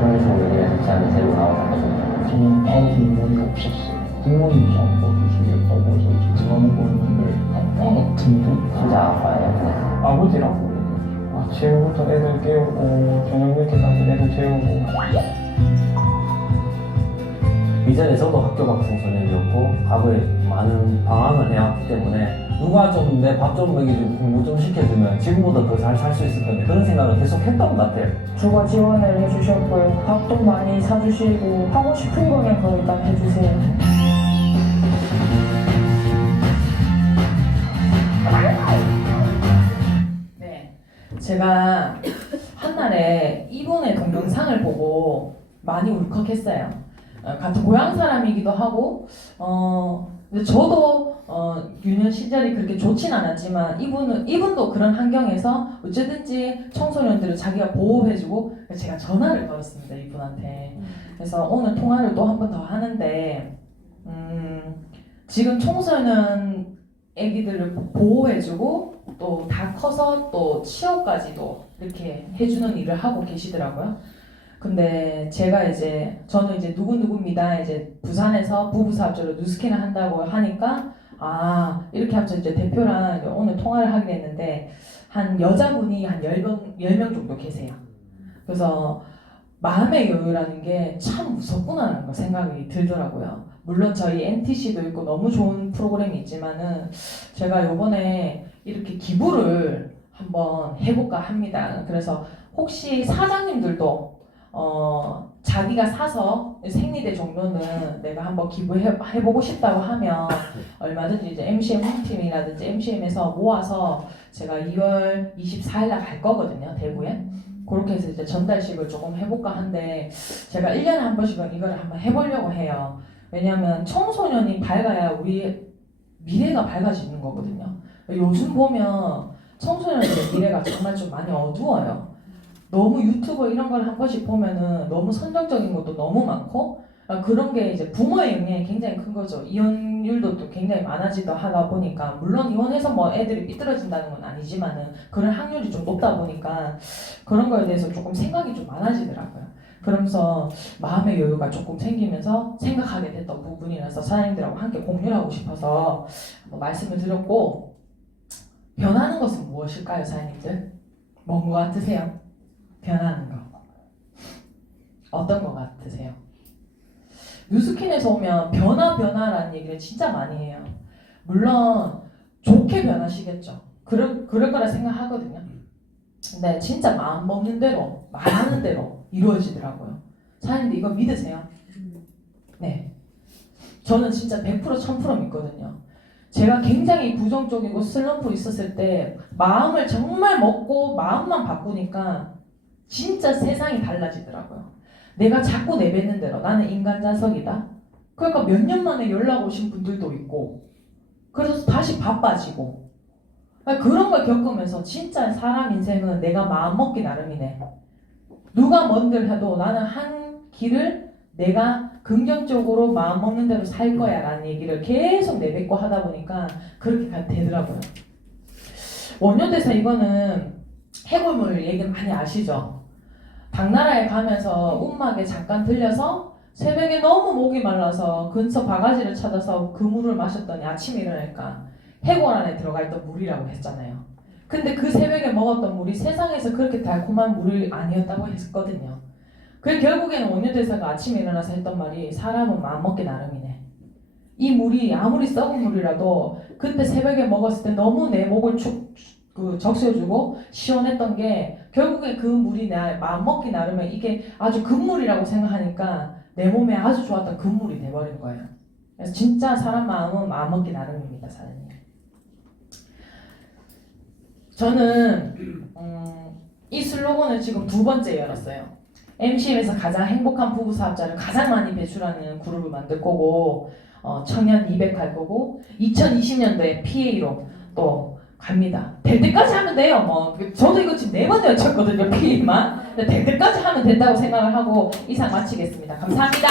그런 식으로 얘기를 해서 제가 데리고 나오셨거든요. 저는 아무 부모님 없었어요. 부모님도 안 봐주시겠다고 해서 제가하는 거였는데 아빠 같은 분? 진짜 아빠예요. 아버지랑 아침부터 애들 깨우고 저녁 늦게까지 애들 재우고 이전에 저도 학교 밖 청소년이었고 밥을 많은 방황을 해왔기 때문에 누가 좀 내 밥 좀 먹여주고 공부 좀 시켜주면 지금보다 더 잘 살 수 있을 텐데 그런 생각을 계속 했던 것 같아요. 주거 지원을 해주셨고요. 밥도 많이 사주시고 하고 싶은 거는 거의 다 해주세요. 네, 제가 한날에 이분의 동영상을 보고 많이 울컥했어요. 같은 고향 사람이기도 하고, 근데 저도 유년 시절이 그렇게 좋진 않았지만 이분도 그런 환경에서 어쨌든지 청소년들을 자기가 보호해주고 제가 전화를 걸었습니다 이분한테. 그래서 오늘 통화를 또 한 번 더 하는데 지금 청소년 애기들을 보호해주고 또 다 커서 또 취업까지도 이렇게 해주는 일을 하고 계시더라고요. 근데 저는 이제 누구누구입니다. 이제 부산에서 부부사업자로 뉴스캐너 한다고 하니까 이렇게 하면서 이제 대표랑 이제 오늘 통화를 하게 됐는데 한 여자분이 한 10명 정도 계세요. 그래서 마음의 여유라는 게 참 무섭구나라는 거 생각이 들더라고요. 물론 저희 NTC도 있고 너무 좋은 프로그램이 있지만은 제가 요번에 이렇게 기부를 한번 해볼까 합니다. 그래서 혹시 사장님들도 자기가 사서 생리대 정도는 내가 한번 기부해보고 싶다고 하면 얼마든지 이제 MCM 홈팀이라든지 MCM에서 모아서 제가 2월 24일 날 갈 거거든요, 대구에. 그렇게 해서 이제 전달식을 조금 해볼까 한데 제가 1년에 한 번씩은 이걸 한번 해보려고 해요. 왜냐하면 청소년이 밝아야 우리 미래가 밝아지는 거거든요. 요즘 보면 청소년들의 미래가 정말 좀 많이 어두워요. 너무 유튜브 이런 걸 한 번씩 보면은 너무 선정적인 것도 너무 많고 그런 게 이제 부모의 영향이 굉장히 큰 거죠. 이혼율도 또 굉장히 많아지다 하다 보니까 물론 이혼해서 뭐 애들이 삐뚤어진다는 건 아니지만은 그런 확률이 좀 높다 보니까 그런 거에 대해서 조금 생각이 좀 많아지더라고요. 그러면서 마음의 여유가 조금 생기면서 생각하게 됐던 부분이라서 사장님들하고 함께 공유를 하고 싶어서 한번 말씀을 드렸고 변하는 것은 무엇일까요, 사장님들? 뭔 거 같으세요? 변하는 거. 어떤 거 같으세요? 뉴스킨에서 오면 변화라는 얘기를 진짜 많이 해요. 물론 좋게 변하시겠죠. 그럴 거라 생각하거든요. 근데 진짜 마음 먹는 대로 말하는 대로 이루어지더라고요. 사장님들 이거 믿으세요? 네. 저는 진짜 100% 1000% 믿거든요. 제가 굉장히 부정적이고 슬럼프 있었을 때 마음을 정말 먹고 마음만 바꾸니까 진짜 세상이 달라지더라고요. 내가 자꾸 내뱉는 대로 나는 인간 자석이다. 그러니까 몇 년 만에 연락 오신 분들도 있고 그래서 다시 바빠지고 그런 걸 겪으면서 진짜 사람 인생은 내가 마음 먹기 나름이네. 누가 뭔들 해도 나는 한 길을 내가 긍정적으로 마음 먹는 대로 살 거야 라는 얘기를 계속 내뱉고 하다 보니까 그렇게 되더라고요. 원효대사 이거는 해골물 얘기 많이 아시죠? 당나라에 가면서 움막에 잠깐 들려서 새벽에 너무 목이 말라서 근처 바가지를 찾아서 그 물을 마셨더니 아침에 일어나니까 해골 안에 들어가 있던 물이라고 했잖아요. 근데 그 새벽에 먹었던 물이 세상에서 그렇게 달콤한 물이 아니었다고 했거든요. 그래서 결국에는 원효대사가 아침에 일어나서 했던 말이 사람은 마음먹기 나름이네. 이 물이 아무리 썩은 물이라도 그때 새벽에 먹었을 때 너무 내 목을 적셔주고 시원했던 게 결국에 그 물이 내 마음먹기 나름에 이게 아주 금물이라고 생각하니까 내 몸에 아주 좋았던 금물이 돼버린 거예요. 그래서 진짜 사람 마음은 마음먹기 나름입니다, 사장님. 저는 이 슬로건을 지금 2번째 열었어요. MCM에서 가장 행복한 부부 사업자를 가장 많이 배출하는 그룹을 만들 거고 청년 200 갈 거고 2020년도에 PA로 또 갑니다. 될 때까지 하면 돼요. 뭐 저도 이거 지금 4번 여쳤거든요. PA만. 될 때까지 하면 된다고 생각을 하고 이상 마치겠습니다. 감사합니다.